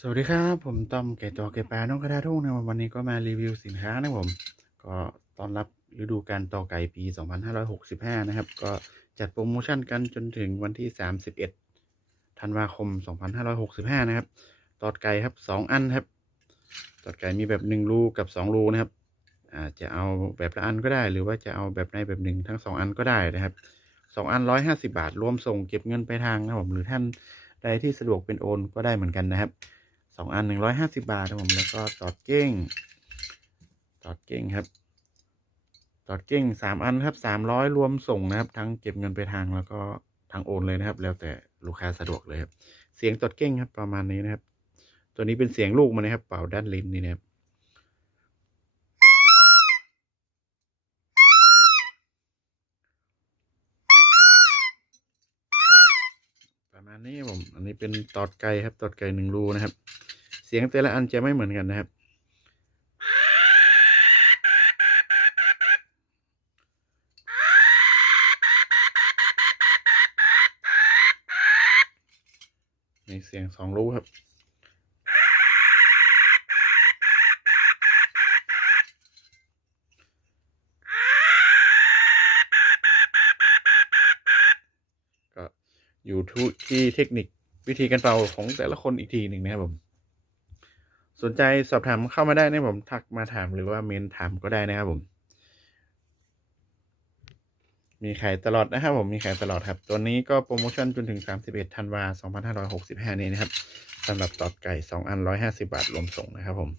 สวัสดีครับผมต้อมไก่ตัวไก่ปลาน้องกระทาทุ่งนะครับวันนี้ก็มารีวิวสินค้านะครับผมก็ต้อนรับฤดูการต่อไก่ปี 2565 นะครับ ก็จัดโปรโมชั่นกันจนถึงวันที่ 31 ธันวาคม 2565 นะครับ ตอดไก่ครับ 2 อันครับ ตอดไก่มีแบบ 1 รูกับ 2 รูนะครับอาจะเอาแบบละอันก็ได้ หรือว่าจะเอาแบบในแบบหนึ่งทั้ง 2 อันก็ได้นะครับ 2 อัน 150 บาท รวมส่งเก็บเงินไปลายทางนะครับผมหรือท่านใดที่สะดวกเป็นโอนก็ได้เหมือนกันนะครับ สองอันหนึ่งร้อยห้าสิบาทครับผมแล้วก็ตอดเก้ง ตอดเก้งครับ ตอดเก้งสามอันครับสามร้อยรวมส่งนะครับ ทั้งเก็บเงินไปทางแล้วก็ทางโอนเลยนะครับ แล้วแต่ลูกค้าสะดวกเลยครับ เสียงตอดเก้งครับประมาณนี้นะครับ ตัวนี้เป็นเสียงลูกมันนะครับ เป่าด้านลิ้นนี่นะครับ มาณนี้ผม อันนี้เป็นตอดไก่ครับ ตอดไก่หนึ่งรูนะครับ เสียงแต่ละอันจะไม่เหมือนกันนะครับ ในเสียงสองรูครับ อยู่ทุที่เทคนิควิธีการเป่าของแต่ละคนอีกทีหนึ่งนะครับผมสนใจสอบถามเข้ามาได้นะผมทักมาถามหรือว่าเมนถามก็ได้นะครับผม มีขายตลอดนะครับผมมีขายตลอดครับ ตัวนี้ก็โปรโมชั่นจนถึง 31ธันวา2565 นี้นะครับสำหรับตอดไก่ 2 อัน 150 บาทรวมส่งนะครับผม